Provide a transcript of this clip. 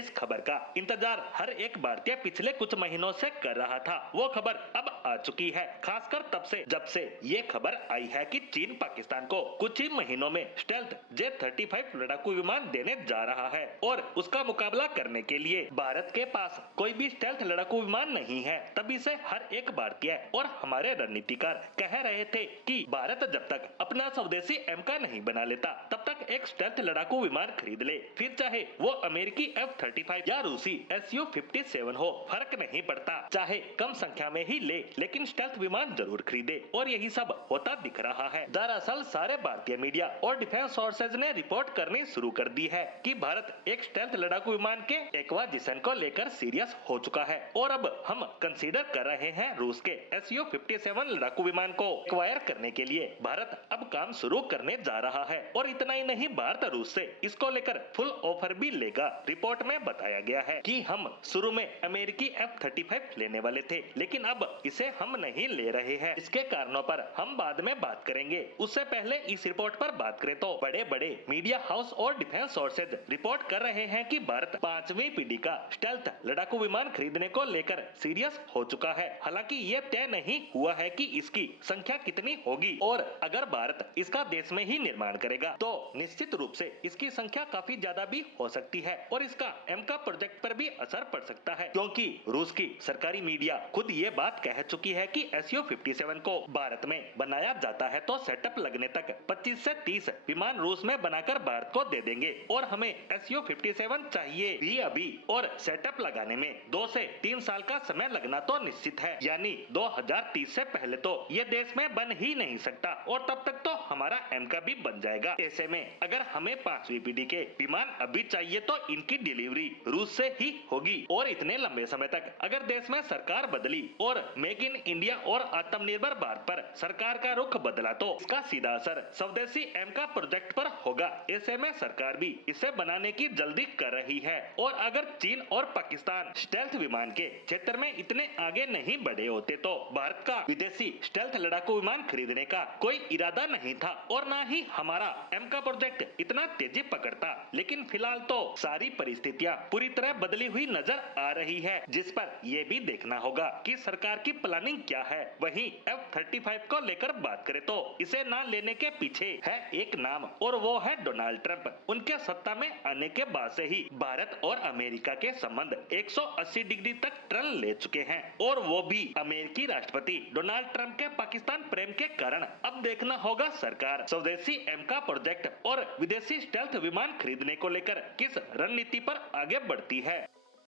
इस खबर का इंतजार हर एक भारतीय पिछले कुछ महीनों से कर रहा था। वो खबर अब आ चुकी है, खासकर तब से जब से ये खबर आई है कि चीन पाकिस्तान को कुछ ही महीनों में स्टेल्थ J-35 लड़ाकू विमान देने जा रहा है और उसका मुकाबला करने के लिए भारत के पास कोई भी स्टेल्थ लड़ाकू विमान नहीं है। तभी से हर एक भारतीय और हमारे रणनीतिकार कह रहे थे कि भारत जब तक अपना स्वदेशी एमका नहीं बना लेता तब तक एक स्टेल्थ लड़ाकू विमान खरीद ले, फिर चाहे वो अमेरिकी F-35 या रूसी Su-57 हो, फर्क नहीं पड़ता। चाहे कम संख्या में ही ले, लेकिन स्टेल्थ विमान जरूर खरीदे। और यही सब होता दिख रहा है। दरअसल सारे भारतीय मीडिया और डिफेंस सोर्सेज ने रिपोर्ट करनी शुरू कर दी है कि भारत एक स्टेल्थ लड़ाकू विमान के एक्वाजिशन को लेकर सीरियस हो चुका है और अब हम कंसीडर कर रहे हैं रूस के Su-57 लड़ाकू विमान को एक्वायर करने के लिए भारत अब काम शुरू करने जा रहा है। और इतना ही नहीं, भारत रूस से इसको लेकर फुल ऑफर भी लेगा। रिपोर्ट में बताया गया है कि हम शुरू में अमेरिकी F-35 लेने वाले थे, लेकिन अब इसे हम नहीं ले रहे हैं। इसके कारणों पर हम बाद में बात करेंगे। उससे पहले इस रिपोर्ट पर बात करें तो बड़े बड़े मीडिया हाउस और डिफेंस सोर्सेज रिपोर्ट कर रहे हैं कि भारत 5वीं पीढ़ी का स्टेल्थ लड़ाकू विमान खरीदने को लेकर सीरियस हो चुका है। हालांकि ये तय नहीं हुआ है कि इसकी संख्या कितनी होगी और अगर भारत इसका देश में ही निर्माण करेगा तो निश्चित रूप से इसकी संख्या काफी ज्यादा भी हो सकती है और इसका एमका प्रोजेक्ट पर भी असर पड़ सकता है, क्योंकि रूस की सरकारी मीडिया खुद ये बात कह चुकी है कि Su-57 को भारत में बनाया जाता है तो सेटअप लगने तक 25 से 30 विमान रूस में बनाकर भारत को दे देंगे और हमें Su-57 चाहिए भी अभी, और सेटअप लगाने में 2 से 3 साल का समय लगना तो निश्चित है। यानी 2030 से पहले तो ये देश में बन ही नहीं सकता और तब तक तो हमारा एमका भी बन जाएगा। ऐसे में अगर हमें 5वीं पीढ़ी के विमान अभी चाहिए तो इनकी डिलीवरी रूस से ही होगी। और इतने लंबे समय तक अगर देश में सरकार बदली और मेक इन इंडिया और आत्मनिर्भर भारत पर सरकार का रुख बदला तो इसका सीधा असर स्वदेशी एमका प्रोजेक्ट पर होगा। ऐसे में सरकार भी इसे बनाने की जल्दी कर रही है और अगर चीन और पाकिस्तान स्टेल्थ विमान के क्षेत्र में इतने आगे नहीं बढ़े होते तो भारत का विदेशी स्टेल्थ लड़ाकू विमान खरीदने का कोई इरादा नहीं था और न ही हमारा एमका प्रोजेक्ट इतना तेजी पकड़ता। लेकिन फिलहाल तो सारी परिस्थितियां पूरी तरह बदली हुई नजर आ रही है, जिस पर यह भी देखना होगा कि सरकार की प्लानिंग क्या है। वहीं F-35 को लेकर बात करें तो इसे न लेने के पीछे है एक नाम और वो है डोनाल्ड ट्रंप। उनके सत्ता में आने के बाद से ही भारत और अमेरिका के संबंध 180 डिग्री तक टर्न ले चुके हैं और वो भी अमेरिकी राष्ट्रपति डोनाल्ड ट्रंप के पाकिस्तान प्रेम के कारण। अब देखना होगा सरकार स्वदेशी एमका प्रोजेक्ट और विदेशी स्टेल्थ विमान खरीदने को लेकर किस रणनीति पर आगे बढ़ती है।